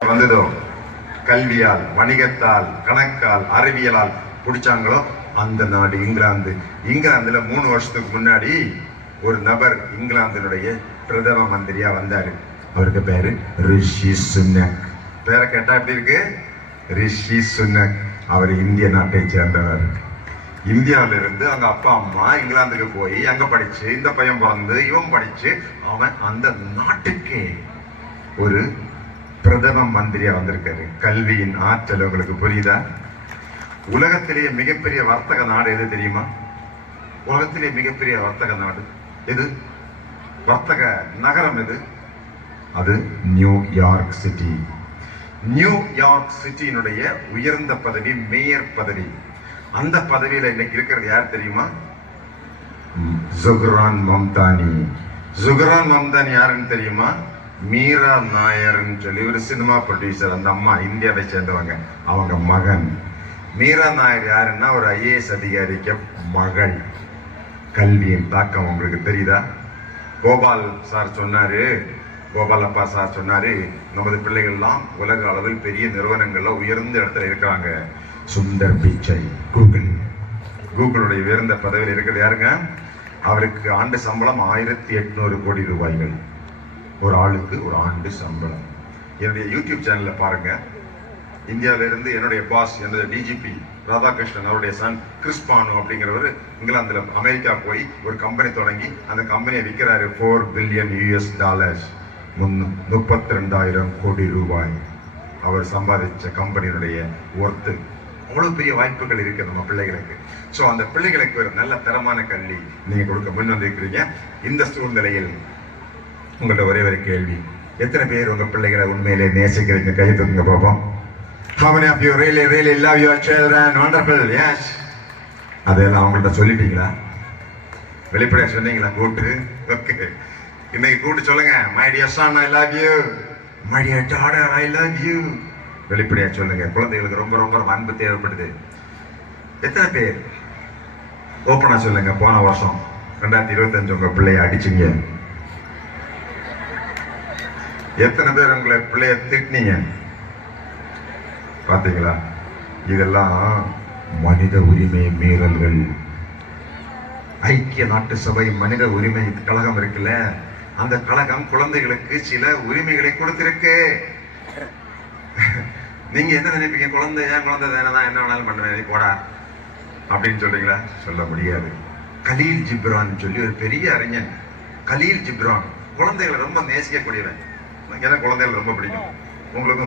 வந்ததோ கல்வியால், வணிகத்தால், கணக்கால், அறிவியலால் பிடிச்சாங்களோ அந்த நாடு இங்கிலாந்து. இங்கிலாந்துல 3 வருஷத்துக்கு முன்னாடி ஒரு நபர் இங்கிலாந்தினுடைய பிரதம மந்திரியா வந்தாரு. அவருக்கு பேரு ரிஷி சுனக். பேரை கேட்டா எப்படி இருக்கு? ரிஷி சுனக். அவர் இந்திய நாட்டை சேர்ந்தவர். இந்தியாவில இருந்து அவங்க அப்பா அம்மா இங்கிலாந்துக்கு போய் அங்க படிச்சு, இந்த பையன் பிறந்து இவன் படிச்சு, அவன் அந்த நாட்டுக்கே ஒரு பிரதம மந்திரியா வந்திருக்காரு. கல்வியின் ஆற்றல் உங்களுக்கு புரியுதா? உலகத்திலேயே மிகப்பெரிய வர்த்தக நாடு எது தெரியுமா? உலகத்திலேயே மிகப்பெரிய வர்த்தக நாடு எது? வர்த்தக நகரம் எது? அது நியூயார்க் சிட்டி. நியூயார்க் சிட்டியினுடைய உயர்ந்த பதவி மேயர் பதவி. அந்த பதவியில இன்னைக்கு இருக்கிறது யார் தெரியுமா? ஜுஹ்ரான் மம்தானி. ஜுஹ்ரான் மம்தானி யாருன்னு தெரியுமா? மீரா நாயர்ன்னு சொல்லி ஒரு சினிமா ப்ரொடியூசர். அந்த அம்மா இந்தியாவை சேர்ந்தவங்க. அவங்க மகன். மீரா நாயர் யாருன்னா ஒரு IAS அதிகாரிக்கு மகள். கல்வியின் தாக்கம் உங்களுக்கு தெரியுதா? கோபால் சார் சொன்னாரு, கோபால் அப்பா சார் சொன்னாரு, நமது பிள்ளைகள்லாம் உலக அளவில் பெரிய நிறுவனங்கள்ல உயர்ந்த இடத்துல இருக்கிறாங்க. சுந்தர் பிச்சை கூகுளுடைய உயர்ந்த பதவியில் இருக்கிறது யாருங்க? அவருக்கு ஆண்டு சம்பளம் 1800 கோடி ரூபாய்கள். ஒரு ஆளுக்கு ஒரு ஆண்டு சம்பளம். என்னுடைய யூடியூப் சேனல்ல பாருங்க. இந்தியாவில இருந்து என்னுடைய பாஸ், என்னுடைய DGP ராதாகிருஷ்ணன், அவருடைய சன் கிறிஸ்பானு அப்படிங்கிறவர் இங்கிலாந்துல அமெரிக்கா போய் ஒரு கம்பெனி தொடங்கி அந்த கம்பெனியை விற்கிறாரு. $4 பில்லியன் US, 32,000 கோடி ரூபாய் அவர் சம்பாதிச்ச கம்பெனியுடைய ஒர்த்து. அவ்வளவு பெரிய வாய்ப்புகள் இருக்கு நம்ம பிள்ளைகளுக்கு. சோ அந்த பிள்ளைகளுக்கு ஒரு நல்ல தரமான கல்வி நீங்க கொடுக்க முன் வந்திருக்கிறீங்க. இந்த சூழ்நிலையில் உங்கள்ட்ட ஒரே ஒரு கேள்வி, எத்தனை பேர் உங்க பிள்ளைகளை உண்மையிலே நேசிக்கிறீங்க? கை தூக்குங்க பாப்போம். How many of you really love your children? Wonderful, yes. அதெல்லாம் அவங்கள்ட்ட சொல்லிட்டீங்களா? வெளிப்படையா சொன்னீங்களா? கூட்டு ஓகே. இன்னைக்கு கூட்டு சொல்லுங்க. My dear son, I love you. My dear daughter, I love you. வெளிப்படையா சொல்லுங்க. குழந்தைகளுக்கு ரொம்ப ரொம்ப அன்பு தேவைப்படுது. எத்தனை பேர் ஓப்பனா சொல்லுங்க, போன வருஷம் 2025 உங்க பிள்ளைய அடிச்சீங்க? எத்தனை பேர் உங்களை பிள்ளைய திட்டினீங்க? பாத்தீங்களா? இதெல்லாம் மனித உரிமை மீறல்கள். ஐக்கிய நாட்டு சபை மனித உரிமை கழகம் இருக்குல்ல, அந்த கழகம் குழந்தைகளுக்கு சில உரிமைகளை கொடுத்திருக்கு. நீங்க என்ன நினைப்பீங்க? குழந்தை ஏன் குழந்தை தானதான், என்ன வேணாலும் பண்ணுவேன் போடா அப்படின்னு சொல்றீங்களா? சொல்ல முடியாது. கலீல் ஜிப்ரான் சொல்லி ஒரு பெரிய அறிஞன். கலீல் ஜிப்ரான் குழந்தைகளை ரொம்ப நேசிக்கக்கூடியவன். எனக்கு குழந்தைகள் ரொம்ப பிடிக்கும். உங்களுக்கு